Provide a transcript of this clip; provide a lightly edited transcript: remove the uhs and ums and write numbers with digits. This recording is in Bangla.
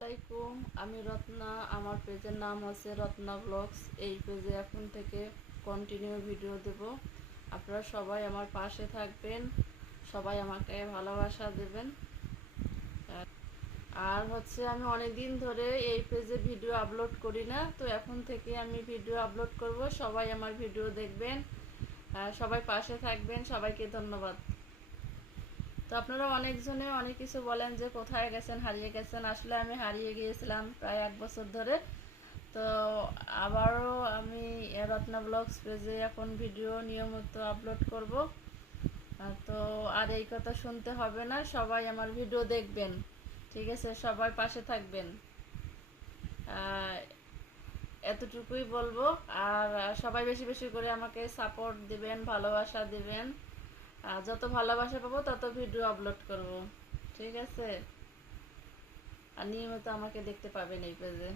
আসসালামাইকুম, আমি রত্না। আমার পেজের নাম হচ্ছে রত্না ব্লগস। এই পেজে এখন থেকে কন্টিনিউ ভিডিও দেব। আপনারা সবাই আমার পাশে থাকবেন, সবাই আমাকে ভালোবাসা দেবেন। আর হচ্ছে আমি অনেক দিন ধরে এই পেজে ভিডিও আপলোড করি না, তো এখন থেকে আমি ভিডিও আপলোড করব। সবাই আমার ভিডিও দেখবেন, সবাই পাশে থাকবেন। সবাইকে ধন্যবাদ। তো আপনারা অনেকজনে অনেক কিছু বলেন যে কোথায় গেছেন, হারিয়ে গেছেন। আসলে আমি হারিয়ে গিয়েছিলাম প্রায় 1 বছর ধরে। তো আবারও আমি রত্না ব্লগস পেজে এখন ভিডিও নিয়মিত আপলোড করব। তো আর এই কথা শুনতে হবে না, সবাই আমার ভিডিও দেখবেন। ঠিক আছে, সবাই পাশে থাকবেন, এতটুকুই বলবো। আর সবাই বেশি বেশি করে আমাকে সাপোর্ট দিবেন, ভালোবাসা দিবেন। যত ভালোবাসা পাবো তত ভিডিও আপলোড করব। ঠিক আছে, আর নিয়মিত আমাকে দেখতে পাবেন এই পেজে।